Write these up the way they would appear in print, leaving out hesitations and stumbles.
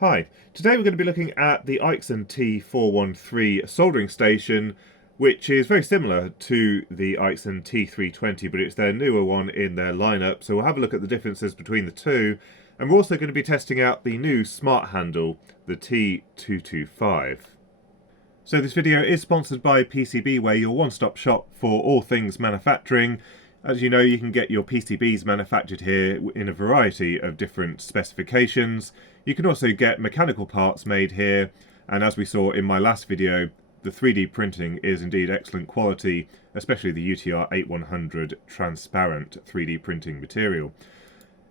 Hi, today we're going to be looking at the Aixun T413 soldering station, which is very similar to the Aixun T320, but it's their newer one in their lineup, so we'll have a look at the differences between the two, and we're also going to be testing out the new smart handle, the T225. So this video is sponsored by PCBWay, your one-stop shop for all things manufacturing. As you know, you can get your PCBs manufactured here in a variety of different specifications. You can also get mechanical parts made here, and as we saw in my last video, the 3D printing is indeed excellent quality, especially the UTR 8100 transparent 3D printing material.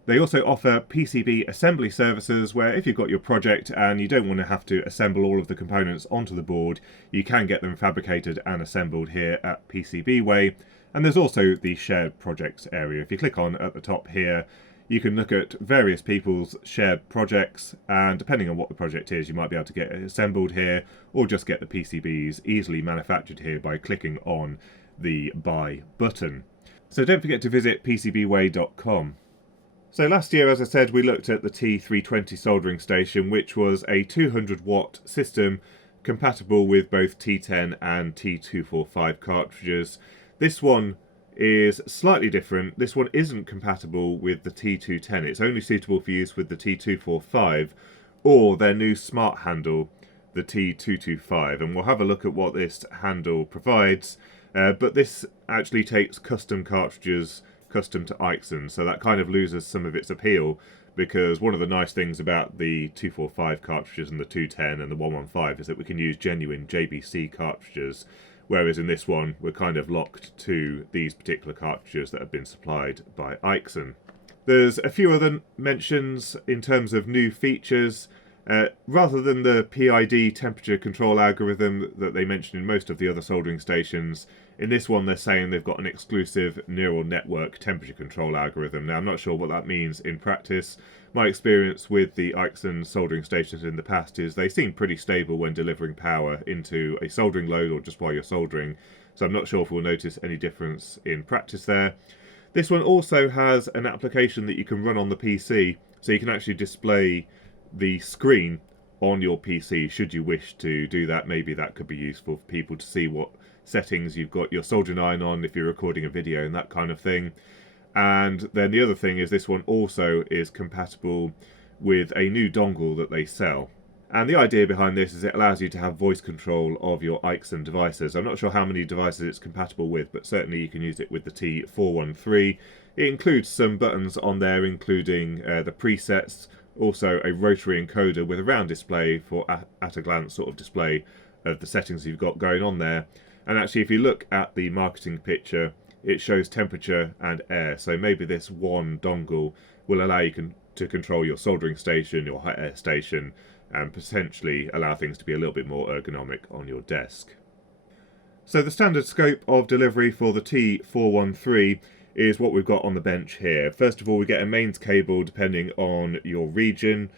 They also offer PCB assembly services where if you've got your project and you don't want to have to assemble all of the components onto the board, you can get them fabricated and assembled here at PCBWay. And there's also the shared projects area. If you click on at the top here, you can look at various people's shared projects, and depending on what the project is, you might be able to get it assembled here or just get the PCBs easily manufactured here by clicking on the buy button. So don't forget to visit PCBWay.com. So last year, as I said, we looked at the T320 soldering station, which was a 200 watt system compatible with both T10 and T245 cartridges. This one is slightly different. This one isn't compatible with the T210. It's only suitable for use with the T245 or their new smart handle, the T225. And we'll have a look at what this handle provides. But this actually takes custom cartridges custom to Aixun, so that kind of loses some of its appeal, because one of the nice things about the 245 cartridges and the 210 and the 115 is that we can use genuine JBC cartridges, whereas in this one we're kind of locked to these particular cartridges that have been supplied by Aixun. There's a few other mentions in terms of new features. Rather than the PID temperature control algorithm that they mention in most of the other soldering stations, in this one they're saying they've got an exclusive neural network temperature control algorithm. Now I'm not sure what that means in practice. My experience with the Aixun soldering stations in the past is they seem pretty stable when delivering power into a soldering load or just while you're soldering, so I'm not sure if we'll notice any difference in practice there. This one also has an application that you can run on the PC, so you can actually display the screen on your PC should you wish to do that. Maybe that could be useful for people to see what settings you've got your soldering iron on if you're recording a video and that kind of thing. And then the other thing is this one also is compatible with a new dongle that they sell. And the idea behind this is it allows you to have voice control of your Aixun devices. I'm not sure how many devices it's compatible with, but certainly you can use it with the T413. It includes some buttons on there, including the presets, also a rotary encoder with a round display for at a glance sort of display of the settings you've got going on there. And actually, if you look at the marketing picture, it shows temperature and air. So maybe this one dongle will allow you to control your soldering station, your hot air station, and potentially allow things to be a little bit more ergonomic on your desk. So the standard scope of delivery for the T413 is what we've got on the bench here. First of all, we get a mains cable depending on your region.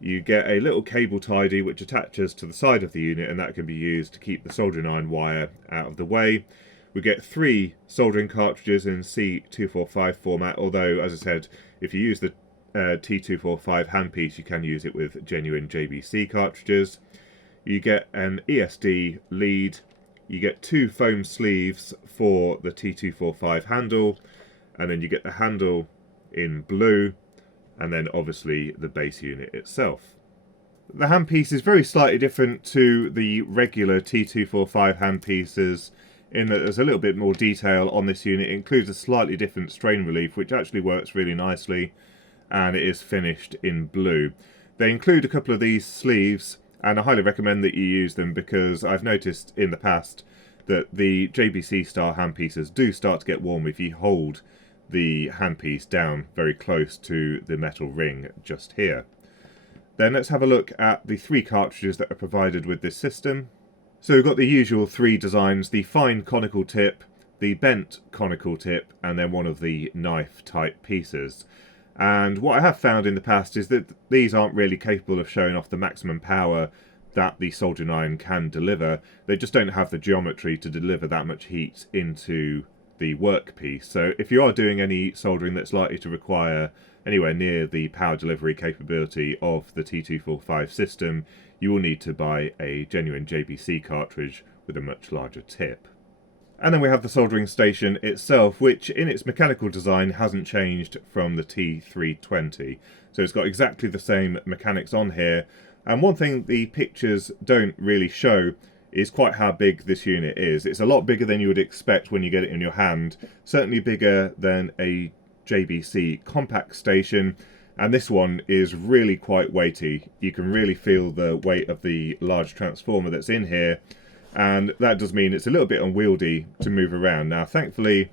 You get a little cable tidy which attaches to the side of the unit, and that can be used to keep the soldering iron wire out of the way. We get 3 soldering cartridges in C245 format, although, as I said, if you use the T245 handpiece, you can use it with genuine JBC cartridges. You get an ESD lead. You get 2 foam sleeves for the T245 handle, and then you get the handle in blue, and then obviously the base unit itself. The handpiece is very slightly different to the regular T245 handpieces in that there's a little bit more detail on this unit. It includes a slightly different strain relief, which actually works really nicely, and it is finished in blue. They include a couple of these sleeves, and I highly recommend that you use them because I've noticed in the past that the JBC style handpieces do start to get warm if you hold the handpiece down very close to the metal ring just here. Then let's have a look at the 3 cartridges that are provided with this system. So we've got the usual 3 designs: the fine conical tip, the bent conical tip, and then one of the knife type pieces. And what I have found in the past is that these aren't really capable of showing off the maximum power that the soldering iron can deliver. They just don't have the geometry to deliver that much heat into the workpiece. So if you are doing any soldering that's likely to require anywhere near the power delivery capability of the T225 system, you will need to buy a genuine JBC cartridge with a much larger tip. And then we have the soldering station itself, which in its mechanical design hasn't changed from the T320. So it's got exactly the same mechanics on here. And one thing the pictures don't really show is quite how big this unit is. It's a lot bigger than you would expect when you get it in your hand. Certainly bigger than a JBC compact station. And this one is really quite weighty. You can really feel the weight of the large transformer that's in here. And that does mean it's a little bit unwieldy to move around. Now, thankfully,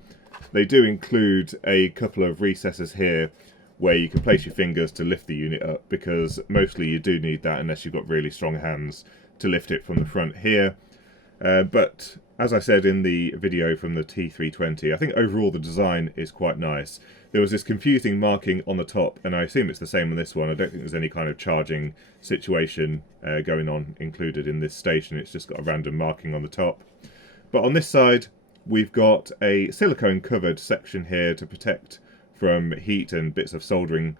they do include a couple of recesses here where you can place your fingers to lift the unit up, because mostly you do need that unless you've got really strong hands to lift it from the front here. But as I said in the video from the T320, I think overall the design is quite nice. There was this confusing marking on the top, and I assume it's the same on this one. I don't think there's any kind of charging situation going on included in this station. It's just got a random marking on the top. But on this side, we've got a silicone covered section here to protect from heat and bits of soldering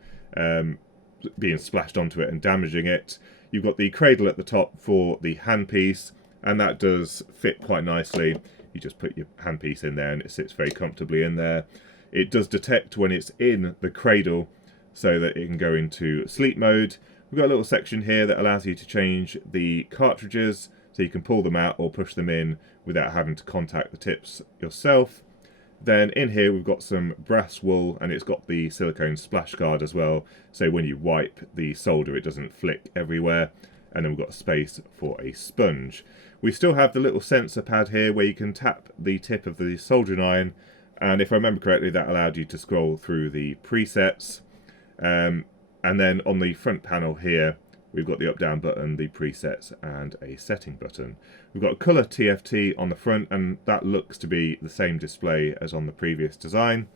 being splashed onto it and damaging it. You've got the cradle at the top for the handpiece, and that does fit quite nicely. You just put your handpiece in there and it sits very comfortably in there. It does detect when it's in the cradle so that it can go into sleep mode. We've got a little section here that allows you to change the cartridges, so you can pull them out or push them in without having to contact the tips yourself. Then in here we've got some brass wool, and it's got the silicone splash guard as well, so when you wipe the solder it doesn't flick everywhere. And then we've got space for a sponge. We still have the little sensor pad here where you can tap the tip of the soldering iron, and if I remember correctly that allowed you to scroll through the presets. And then on the front panel here we've got the up down button, the presets, and a setting button. We've got a colour TFT on the front, and that looks to be the same display as on the previous design.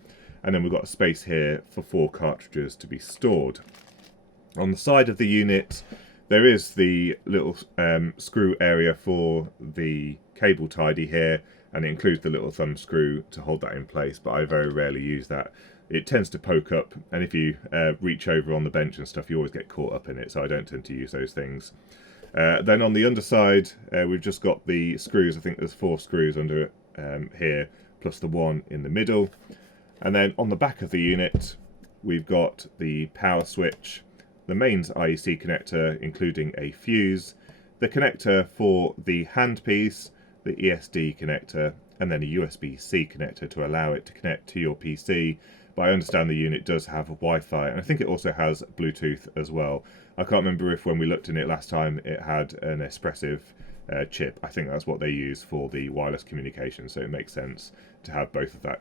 And then we've got a space here for 4 cartridges to be stored. On the side of the unit there is the little screw area for the cable tidy here, and it includes the little thumb screw to hold that in place, but I very rarely use that. It tends to poke up, and if you reach over on the bench and stuff, you always get caught up in it, so I don't tend to use those things. Then on the underside, we've just got the screws. I think there's 4 screws under here, plus the one in the middle. And then on the back of the unit, we've got the power switch, the mains IEC connector, including a fuse, the connector for the handpiece, the ESD connector, and then a USB-C connector to allow it to connect to your PC. But I understand the unit does have Wi-Fi, and I think it also has Bluetooth as well. I can't remember if when we looked in it last time it had an Espressive chip. I think that's what they use for the wireless communication, so it makes sense to have both of that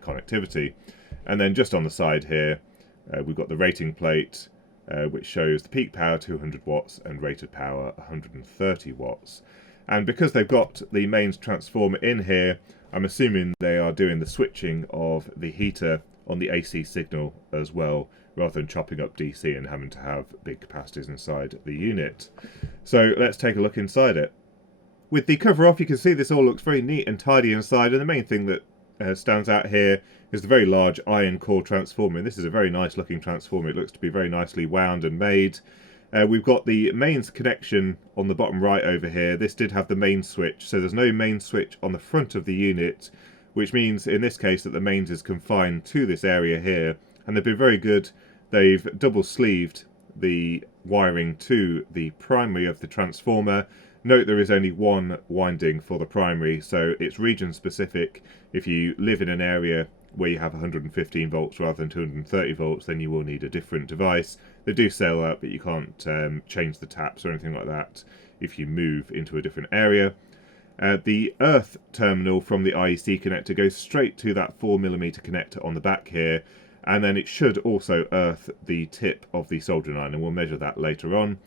connectivity. And then just on the side here, we've got the rating plate, which shows the peak power 200 watts and rated power 130 watts. And because they've got the mains transformer in here, I'm assuming they are doing the switching of the heater on the AC signal as well, rather than chopping up DC and having to have big capacitors inside the unit. So let's take a look inside it. With the cover off, you can see this all looks very neat and tidy inside, and the main thing that stands out here is the very large iron core transformer. This is a very nice looking transformer. It looks to be very nicely wound and made. We've got the mains connection on the bottom right over here. This did have the main switch, so there's no main switch on the front of the unit, which means in this case that the mains is confined to this area here. And they've been very good. They've double sleeved the wiring to the primary of the transformer. Note there is only one winding for the primary, so it's region specific. If you live in an area where you have 115 volts rather than 230 volts, then you will need a different device. They do sell that, but you can't change the taps or anything like that if you move into a different area. The earth terminal from the IEC connector goes straight to that 4mm connector on the back here, and then it should also earth the tip of the soldering iron, and we'll measure that later on.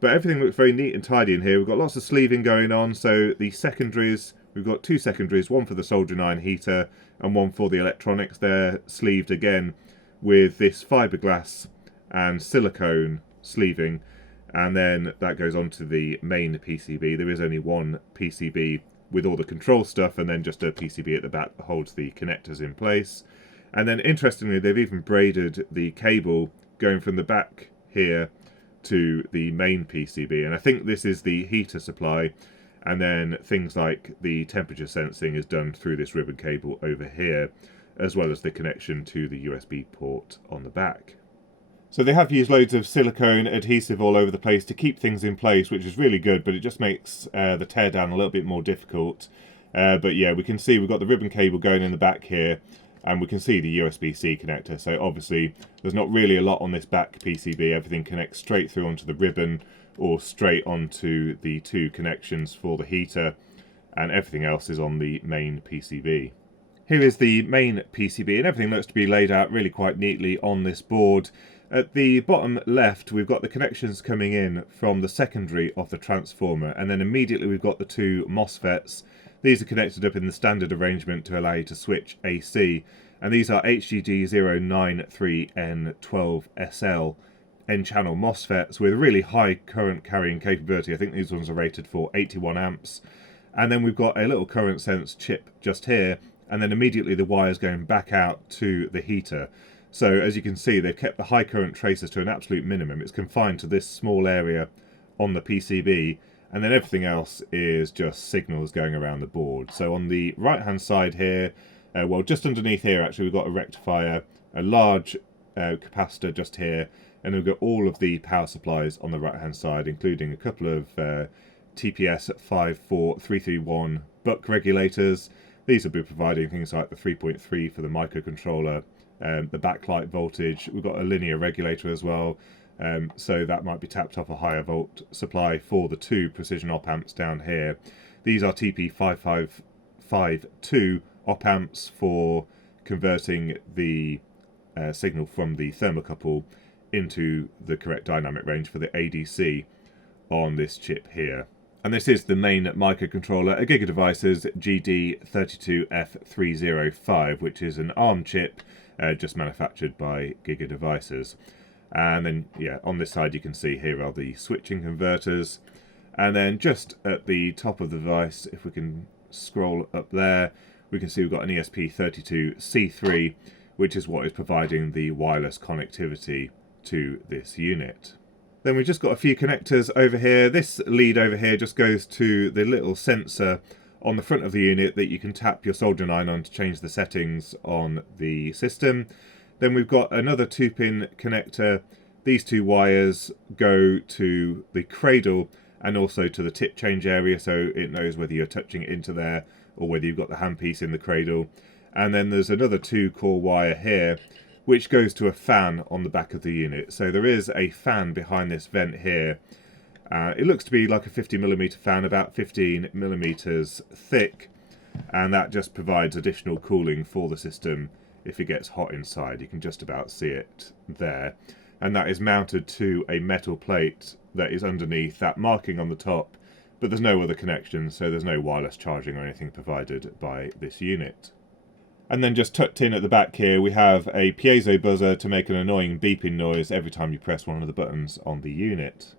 But everything looks very neat and tidy in here. We've got lots of sleeving going on, so the secondaries, we've got 2 secondaries, one for the soldering iron heater and one for the electronics. They're sleeved again with this fiberglass and silicone sleeving, and then that goes on to the main PCB. There is only one PCB with all the control stuff, and then just a PCB at the back that holds the connectors in place. And then interestingly, they've even braided the cable going from the back here to the main PCB, and I think this is the heater supply, and then things like the temperature sensing is done through this ribbon cable over here, as well as the connection to the USB port on the back. So they have used loads of silicone adhesive all over the place to keep things in place, which is really good, but it just makes the teardown a little bit more difficult. But yeah, we can see we've got the ribbon cable going in the back here, and we can see the USB-C connector. So obviously there's not really a lot on this back PCB. Everything connects straight through onto the ribbon or straight onto the two connections for the heater, and everything else is on the main PCB. Here is the main PCB, and everything looks to be laid out really quite neatly on this board. At the bottom left, we've got the connections coming in from the secondary of the transformer, and then immediately we've got the two MOSFETs. These are connected up in the standard arrangement to allow you to switch AC, and these are HGG093N12SL N-channel MOSFETs with really high current carrying capability. I think these ones are rated for 81 amps. And then we've got a little current sense chip just here, and then immediately the wires going back out to the heater. So as you can see, they've kept the high current tracers to an absolute minimum. It's confined to this small area on the PCB, and then everything else is just signals going around the board. So on the right hand side here, well, just underneath here actually, we've got a rectifier, a large capacitor just here, and we've got all of the power supplies on the right hand side, including a couple of TPS 54331 buck regulators. These will be providing things like the 3.3 for the microcontroller, the backlight voltage. We've got a linear regulator as well, so that might be tapped off a higher volt supply for the two precision op amps down here. These are TP5552 op amps for converting the signal from the thermocouple into the correct dynamic range for the ADC on this chip here. And this is the main microcontroller, a GigaDevices GD32F305, which is an ARM chip just manufactured by GigaDevices. And then, yeah, on this side you can see here are the switching converters. And then just at the top of the device, if we can scroll up there, we can see we've got an ESP32C3, which is what is providing the wireless connectivity to this unit. Then we've just got a few connectors over here. This lead over here just goes to the little sensor on the front of the unit that you can tap your soldering iron on to change the settings on the system. Then we've got another 2-pin connector. These two wires go to the cradle and also to the tip change area, so it knows whether you're touching it into there or whether you've got the handpiece in the cradle. And then there's another 2-core wire here, which goes to a fan on the back of the unit. So there is a fan behind this vent here. It looks to be like a 50mm fan, about 15mm thick, and that just provides additional cooling for the system if it gets hot inside. You can just about see it there. And that is mounted to a metal plate that is underneath that marking on the top, but there's no other connection, so there's no wireless charging or anything provided by this unit. And then just tucked in at the back here, we have a piezo buzzer to make an annoying beeping noise every time you press one of the buttons on the unit.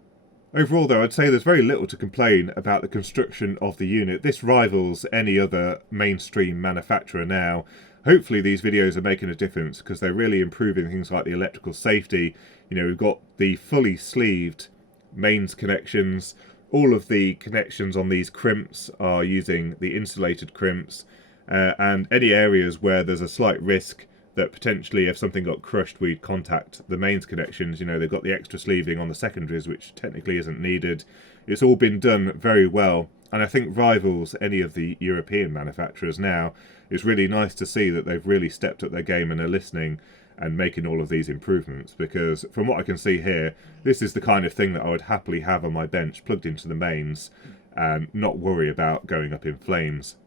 Overall though, I'd say there's very little to complain about the construction of the unit. This rivals any other mainstream manufacturer now. Hopefully these videos are making a difference because they're really improving things like the electrical safety. You know, we've got the fully sleeved mains connections. All of the connections on these crimps are using the insulated crimps. And any areas where there's a slight risk that potentially if something got crushed we'd contact the mains connections, you know, they've got the extra sleeving on the secondaries which technically isn't needed. It's all been done very well, and I think rivals any of the European manufacturers now. It's really nice to see that they've really stepped up their game and are listening and making all of these improvements, because from what I can see here, this is the kind of thing that I would happily have on my bench plugged into the mains and not worry about going up in flames,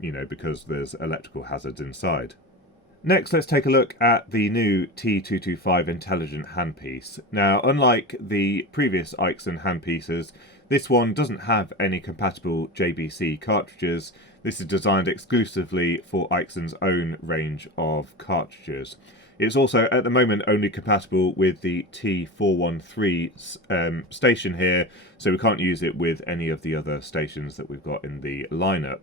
you know, because there's electrical hazards inside. Next, let's take a look at the new T225 intelligent handpiece. Now, unlike the previous Aixun handpieces, this one doesn't have any compatible JBC cartridges. This is designed exclusively for Aixun's own range of cartridges. It's also at the moment only compatible with the T413 station here, so we can't use it with any of the other stations that we've got in the lineup.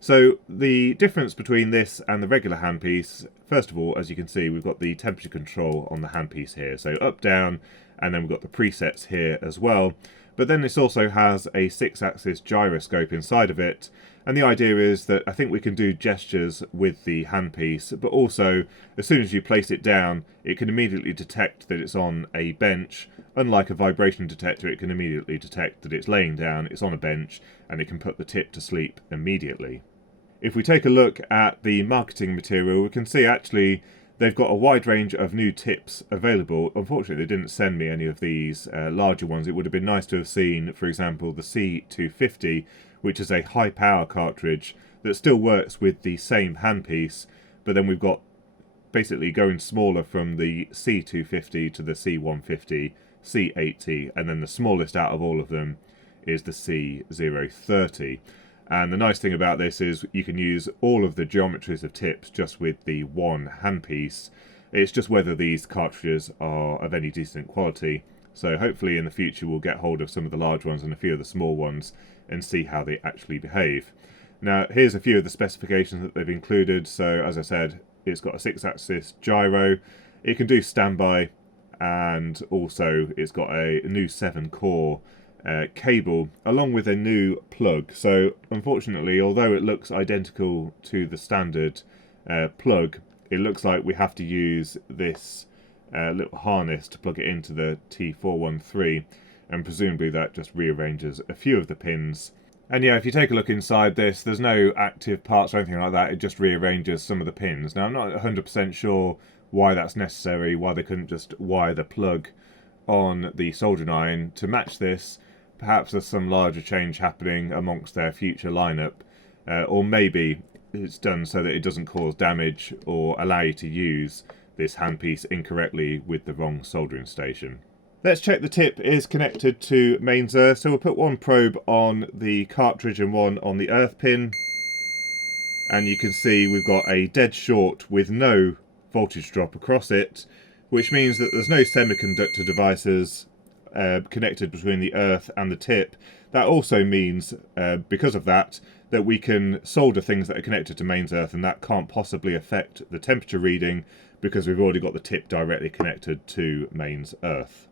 So the difference between this and the regular handpiece, first of all, as you can see, we've got the temperature control on the handpiece here. So up, down, and then we've got the presets here as well. But then this also has a 6-axis gyroscope inside of it. And the idea is that I think we can do gestures with the handpiece, but also as soon as you place it down, it can immediately detect that it's on a bench. Unlike a vibration detector, it can immediately detect that it's laying down, it's on a bench, and it can put the tip to sleep immediately. If we take a look at the marketing material, we can see actually they've got a wide range of new tips available. Unfortunately, they didn't send me any of these larger ones. It would have been nice to have seen, for example, the C250, which is a high power cartridge that still works with the same handpiece, but then we've got basically going smaller from the C250 to the C150, C80, and then the smallest out of all of them is the C030. And the nice thing about this is you can use all of the geometries of tips just with the one handpiece. It's just whether these cartridges are of any decent quality. So hopefully in the future we'll get hold of some of the large ones and a few of the small ones and see how they actually behave. Now here's a few of the specifications that they've included. So as I said, it's got a 6-axis gyro. It can do standby, and also it's got a new 7-core cable along with a new plug. So unfortunately, although it looks identical to the standard plug, it looks like we have to use this little harness to plug it into the T413, and presumably that just rearranges a few of the pins. And yeah, if you take a look inside this, there's no active parts or anything like that, it just rearranges some of the pins. Now I'm not 100% sure why that's necessary, why they couldn't just wire the plug on the soldering iron to match this. Perhaps there's some larger change happening amongst their future lineup, or maybe it's done so that it doesn't cause damage or allow you to use this handpiece incorrectly with the wrong soldering station. Let's check the tip is connected to mains earth. So we'll put one probe on the cartridge and one on the earth pin, and you can see we've got a dead short with no voltage drop across it, which means that there's no semiconductor devices connected between the earth and the tip. That also means, because of that, that we can solder things that are connected to mains earth, and that can't possibly affect the temperature reading because we've already got the tip directly connected to mains earth.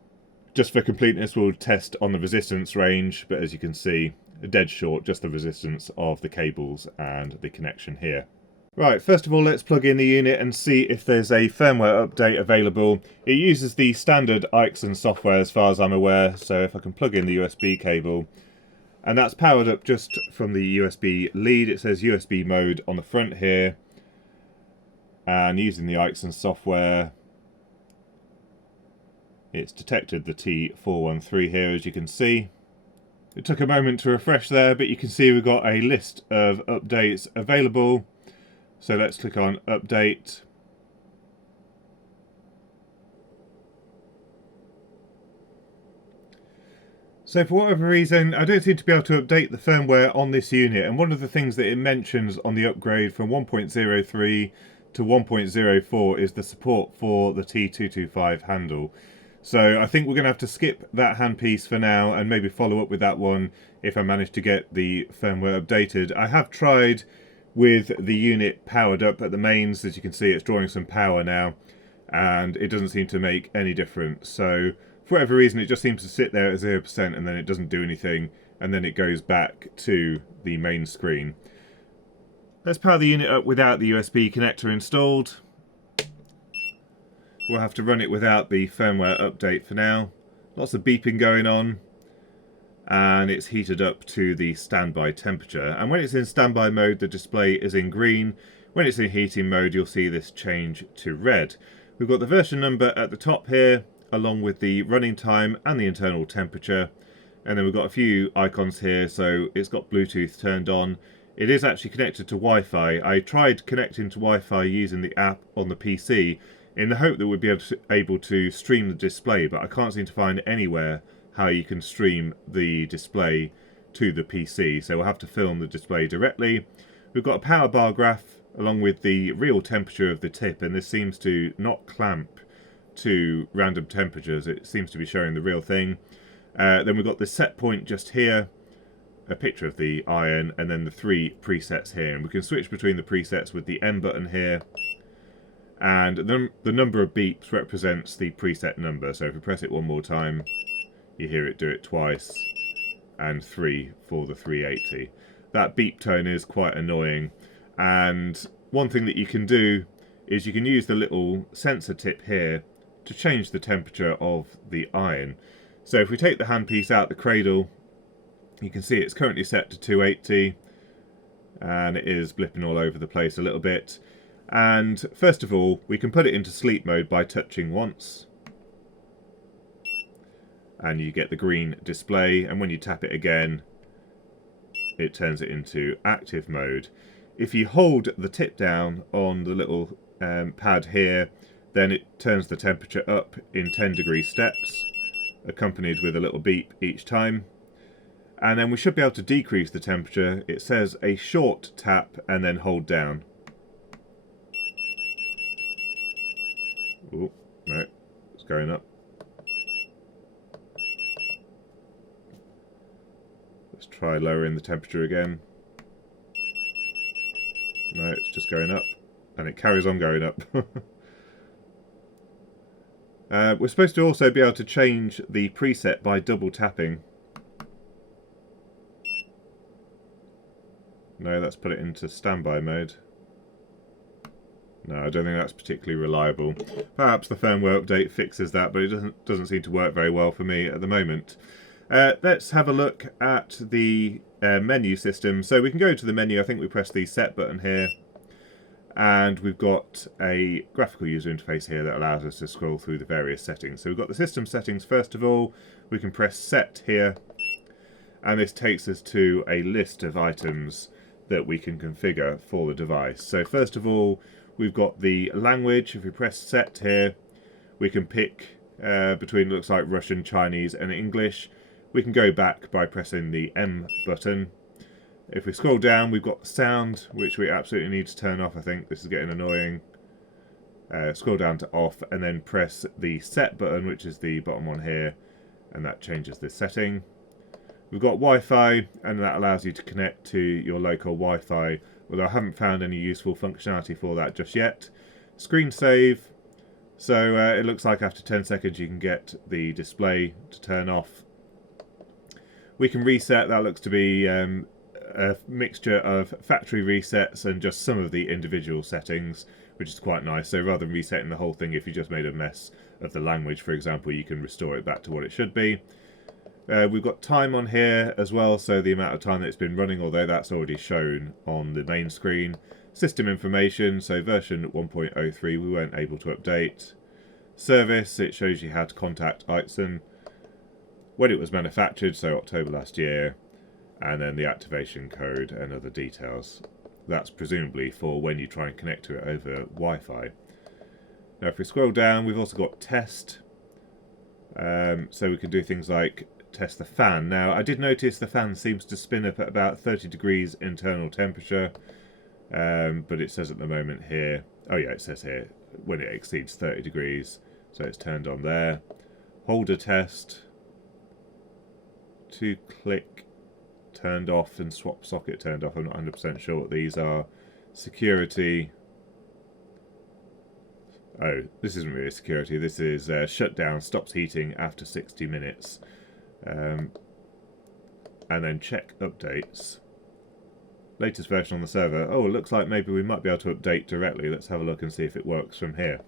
Just for completeness, we'll test on the resistance range, but as you can see, a dead short, just the resistance of the cables and the connection here. Right, first of all, let's plug in the unit and see if there's a firmware update available. It uses the standard Aixun software as far as I'm aware, so if I can plug in the USB cable, and that's powered up just from the USB lead. It says USB mode on the front here, and using the Aixun software, it's detected the T413 here, as you can see. It took a moment to refresh there, but you can see we've got a list of updates available. So let's click on update. So for whatever reason, I don't seem to be able to update the firmware on this unit, and one of the things that it mentions on the upgrade from 1.03 to 1.04 is the support for the T225 handle. So I think we're going to have to skip that handpiece for now and maybe follow up with that one if I manage to get the firmware updated. I have tried with the unit powered up at the mains. As you can see, it's drawing some power now, and it doesn't seem to make any difference. So for whatever reason, it just seems to sit there at 0% and then it doesn't do anything, and then it goes back to the main screen. Let's power the unit up without the USB connector installed. We'll have to run it without the firmware update for now. Lots of beeping going on, and it's heated up to the standby temperature. And when it's in standby mode, the display is in green. When it's in heating mode, you'll see this change to red. We've got the version number at the top here, along with the running time and the internal temperature. And then we've got a few icons here. So it's got Bluetooth turned on. It is actually connected to Wi-Fi. I tried connecting to Wi-Fi using the app on the PC in the hope that we'd be able to stream the display, but I can't seem to find anywhere how you can stream the display to the PC, so we'll have to film the display directly. We've got a power bar graph along with the real temperature of the tip, and this seems to not clamp to random temperatures. It seems to be showing the real thing. Then we've got the set point just here, a picture of the iron, and then the 3 presets here. And we can switch between the presets with the M button here. And the number of beeps represents the preset number. So if we press it one more time, you hear it do it twice, and 3 for the 380. That beep tone is quite annoying. And one thing that you can do is you can use the little sensor tip here to change the temperature of the iron. So if we take the handpiece out the cradle, you can see it's currently set to 280, and it is blipping all over the place a little bit. And first of all, we can put it into sleep mode by touching once, and you get the green display, and when you tap it again, it turns it into active mode. If you hold the tip down on the little pad here, then it turns the temperature up in 10-degree steps, accompanied with a little beep each time. And then we should be able to decrease the temperature. It says a short tap and then hold down. Oh, no, it's going up. Let's try lowering the temperature again. No, it's just going up, and it carries on going up. We're supposed to also be able to change the preset by double tapping. No, that's put it into standby mode. No, I don't think that's particularly reliable. Perhaps the firmware update fixes that, but it doesn't seem to work very well for me at the moment. Let's have a look at the menu system. So we can go to the menu. I think we press the set button here, and we've got a graphical user interface here that allows us to scroll through the various settings. So we've got the system settings first of all. We can press set here, and this takes us to a list of items that we can configure for the device. So first of all, we've got the language. If we press set here, we can pick between, looks like, Russian, Chinese and English. We can go back by pressing the M button. If we scroll down, we've got sound, which we absolutely need to turn off. I think this is getting annoying. Scroll down to off, and then press the set button, which is the bottom one here, and that changes the setting. We've got Wi-Fi, and that allows you to connect to your local Wi-Fi, although I haven't found any useful functionality for that just yet. Screen save. So it looks like after 10 seconds you can get the display to turn off. We can reset. That looks to be a mixture of factory resets and just some of the individual settings, which is quite nice. So rather than resetting the whole thing, if you just made a mess of the language, for example, you can restore it back to what it should be. We've got time on here as well, so the amount of time that it's been running, although that's already shown on the main screen. System information, so version 1.03 we weren't able to update. Service, it shows you how to contact Aixun, when it was manufactured, so October last year, and then the activation code and other details. That's presumably for when you try and connect to it over Wi-Fi. Now if we scroll down, we've also got test, so we can do things like test the fan. Now I did notice the fan seems to spin up at about 30 degrees internal temperature, but it says at the moment here, oh yeah, it says here when it exceeds 30 degrees, so it's turned on there. Holder test, 2 click turned off and swap socket turned off. I'm not 100% sure what these are. Security, oh, this isn't really security, this is shutdown, stops heating after 60 minutes. And then check updates. Latest version on the server. Oh, it looks like maybe we might be able to update directly. Let's have a look and see if it works from here.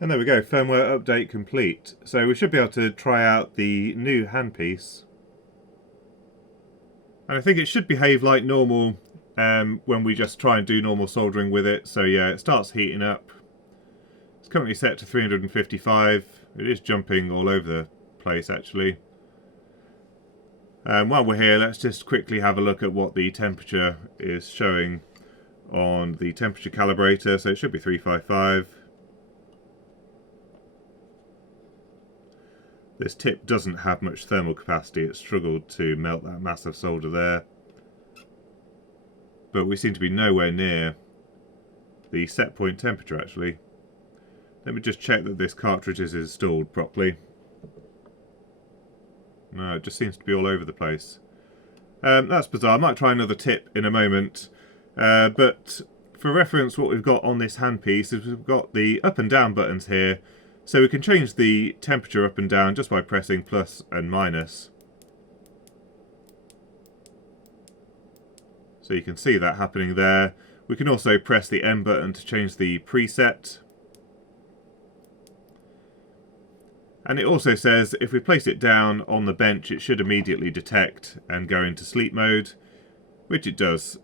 And there we go, firmware update complete. So we should be able to try out the new handpiece. And I think it should behave like normal when we just try and do normal soldering with it. So yeah, it starts heating up. It's currently set to 355. It is jumping all over the place actually. While we're here, let's just quickly have a look at what the temperature is showing on the temperature calibrator. So it should be 355. This tip doesn't have much thermal capacity. It struggled to melt that massive solder there. But we seem to be nowhere near the set point temperature actually. Let me just check that this cartridge is installed properly. No, it just seems to be all over the place. That's bizarre. I might try another tip in a moment. But for reference, what we've got on this handpiece is we've got the up and down buttons here. So we can change the temperature up and down just by pressing plus and minus. So you can see that happening there. We can also press the M button to change the preset. And it also says if we place it down on the bench, it should immediately detect and go into sleep mode, which it does.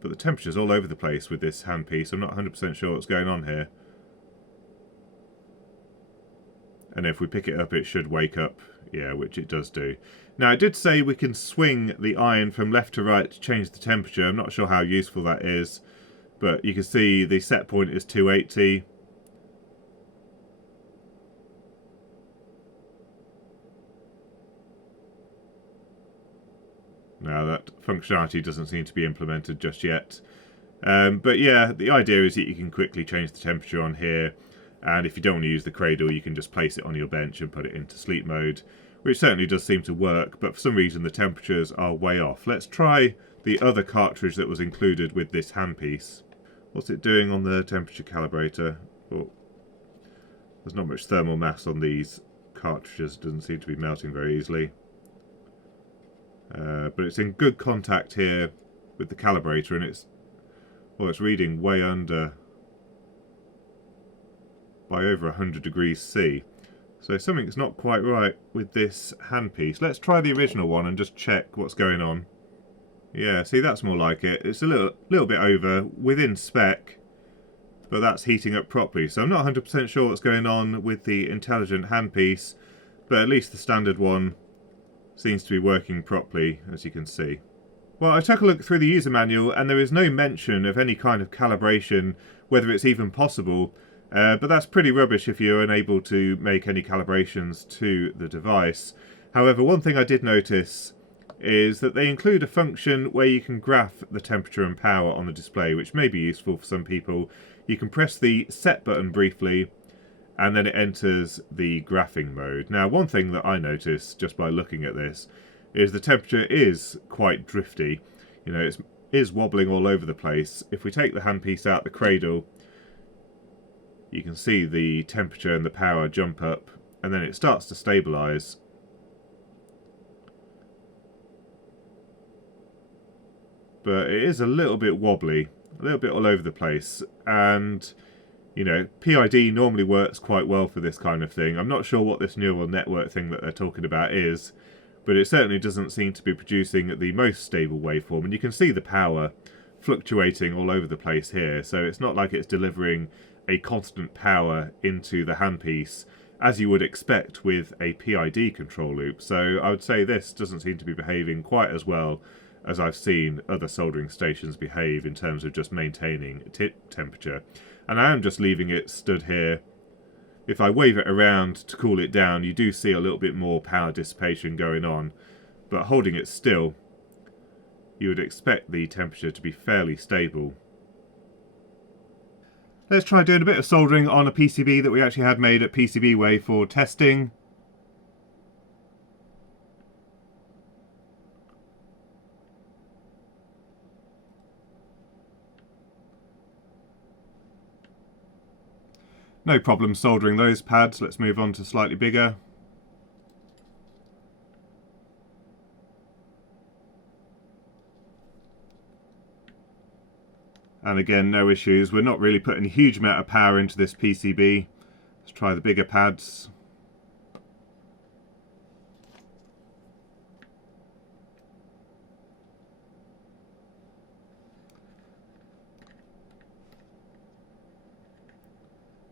But the temperature's all over the place with this handpiece. I'm not 100% sure what's going on here. And if we pick it up, it should wake up. Yeah, which it does do. Now, it did say we can swing the iron from left to right to change the temperature. I'm not sure how useful that is. But you can see the set point is 280. Now, that functionality doesn't seem to be implemented just yet. But yeah, the idea is that you can quickly change the temperature on here. And if you don't want to use the cradle, you can just place it on your bench and put it into sleep mode, which certainly does seem to work, but for some reason the temperatures are way off. Let's try the other cartridge that was included with this handpiece. What's it doing on the temperature calibrator? Oh, there's not much thermal mass on these cartridges, doesn't seem to be melting very easily. But it's in good contact here with the calibrator, and it's reading way under, by over 100 degrees C. So something's not quite right with this handpiece. Let's try the original one and just check what's going on. Yeah, see, that's more like it. It's a little bit over, within spec, but that's heating up properly. So I'm not 100% sure what's going on with the intelligent handpiece, but at least the standard one seems to be working properly, as you can see. Well, I took a look through the user manual, and there is no mention of any kind of calibration, whether it's even possible. But that's pretty rubbish if you're unable to make any calibrations to the device. However, one thing I did notice is that they include a function where you can graph the temperature and power on the display, which may be useful for some people. You can press the set button briefly, and then it enters the graphing mode. Now, one thing that I noticed just by looking at this is the temperature is quite drifty. You know, it is wobbling all over the place. If we take the handpiece out the cradle, you can see the temperature and the power jump up, and then it starts to stabilize. But it is a little bit wobbly, a little bit all over the place, and you know, PID normally works quite well for this kind of thing. I'm not sure what this neural network thing that they're talking about is, but it certainly doesn't seem to be producing the most stable waveform, and you can see the power fluctuating all over the place here, so it's not like it's delivering a constant power into the handpiece as you would expect with a PID control loop. So I would say this doesn't seem to be behaving quite as well as I've seen other soldering stations behave in terms of just maintaining tip temperature. And I am just leaving it stood here. If I wave it around to cool it down, you do see a little bit more power dissipation going on, but holding it still, you would expect the temperature to be fairly stable. Let's try doing a bit of soldering on a PCB that we actually had made at PCBWay for testing. No problem soldering those pads. Let's move on to slightly bigger. And again, no issues. We're not really putting a huge amount of power into this PCB. Let's try the bigger pads.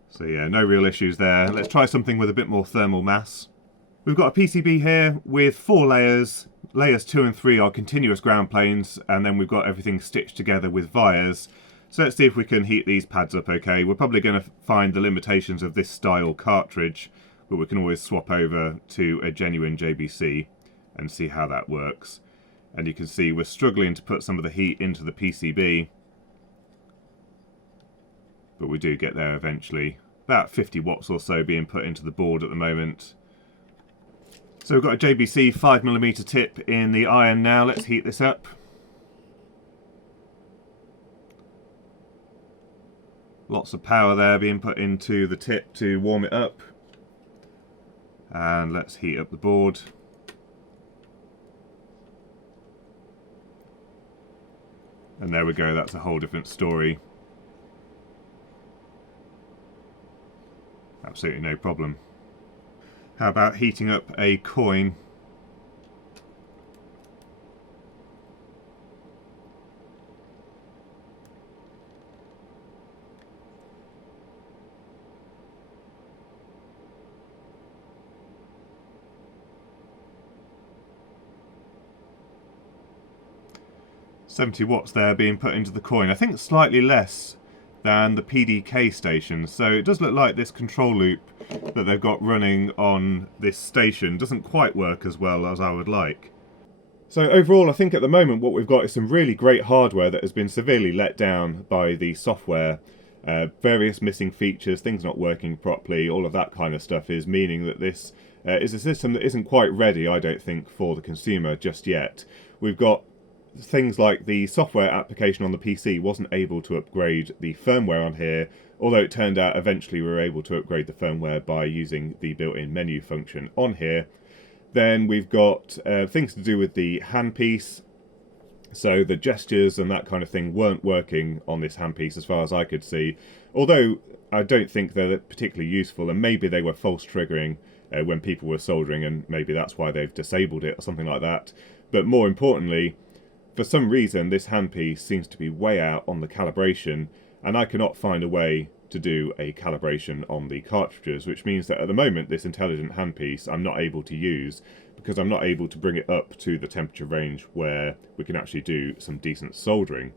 So yeah, no real issues there. Let's try something with a bit more thermal mass. We've got a PCB here with 4 layers. Layers 2 and 3 are continuous ground planes, and then we've got everything stitched together with vias. So let's see if we can heat these pads up okay. We're probably going to find the limitations of this style cartridge but we can always swap over to a genuine JBC and see how that works. And you can see we're struggling to put some of the heat into the PCB, but we do get there eventually. About 50 watts or so being put into the board at the moment. So we've got a JBC 5mm tip in the iron now. Let's heat this up. Lots of power there being put into the tip to warm it up. And let's heat up the board. And there we go, that's a whole different story. Absolutely no problem. How about heating up a coin? $70 watts there being put into the coin. I think slightly less than the PDK station. So it does look like this control loop that they've got running on this station doesn't quite work as well as I would like. So overall, I think at the moment what we've got is some really great hardware that has been severely let down by the software. Various missing features, things not working properly, all of that kind of stuff is meaning that this is a system that isn't quite ready, I don't think, for the consumer just yet. We've got things like the software application on the PC wasn't able to upgrade the firmware on here, although it turned out eventually we were able to upgrade the firmware by using the built-in menu function on here. Then we've got things to do with the handpiece. So the gestures and that kind of thing weren't working on this handpiece as far as I could see, although I don't think they're particularly useful, and maybe they were false triggering when people were soldering, and maybe that's why they've disabled it or something like that. But more importantly, for some reason this handpiece seems to be way out on the calibration, and I cannot find a way to do a calibration on the cartridges, which means that at the moment this intelligent handpiece I'm not able to use because I'm not able to bring it up to the temperature range where we can actually do some decent soldering.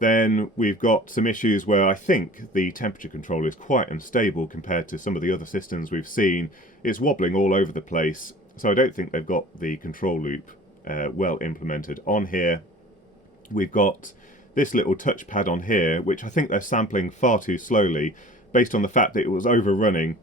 Then we've got some issues where I think the temperature control is quite unstable compared to some of the other systems we've seen. It's wobbling all over the place, so I don't think they've got the control loop well implemented on here. We've got this little touchpad on here, which I think they're sampling far too slowly based on the fact that it was overrunning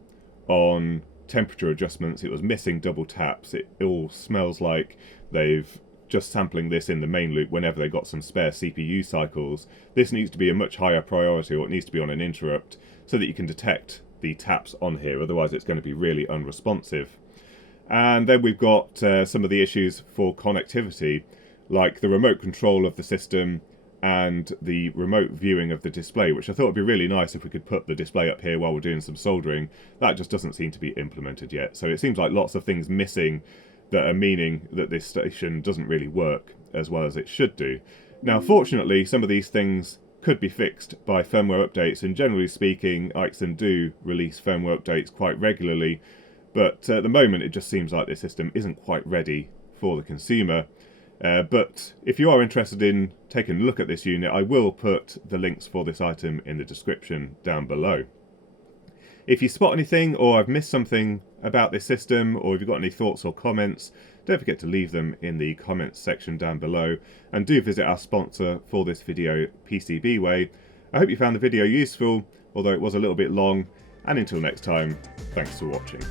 on temperature adjustments. It was missing double taps. It all smells like they've just sampling this in the main loop whenever they got some spare CPU cycles. This needs to be a much higher priority, or it needs to be on an interrupt so that you can detect the taps on here, otherwise it's going to be really unresponsive. And then we've got some of the issues for connectivity, like the remote control of the system and the remote viewing of the display, which I thought would be really nice if we could put the display up here while we're doing some soldering. That just doesn't seem to be implemented yet. So it seems like lots of things missing that are meaning that this station doesn't really work as well as it should do. Now, fortunately, some of these things could be fixed by firmware updates, and generally speaking, Aixun do release firmware updates quite regularly, but at the moment it just seems like this system isn't quite ready for the consumer. But if you are interested in taking a look at this unit, I will put the links for this item in the description down below. If you spot anything, or I've missed something about this system, or if you've got any thoughts or comments, don't forget to leave them in the comments section down below, and do visit our sponsor for this video, PCBWay. I hope you found the video useful, although it was a little bit long, and until next time, thanks for watching.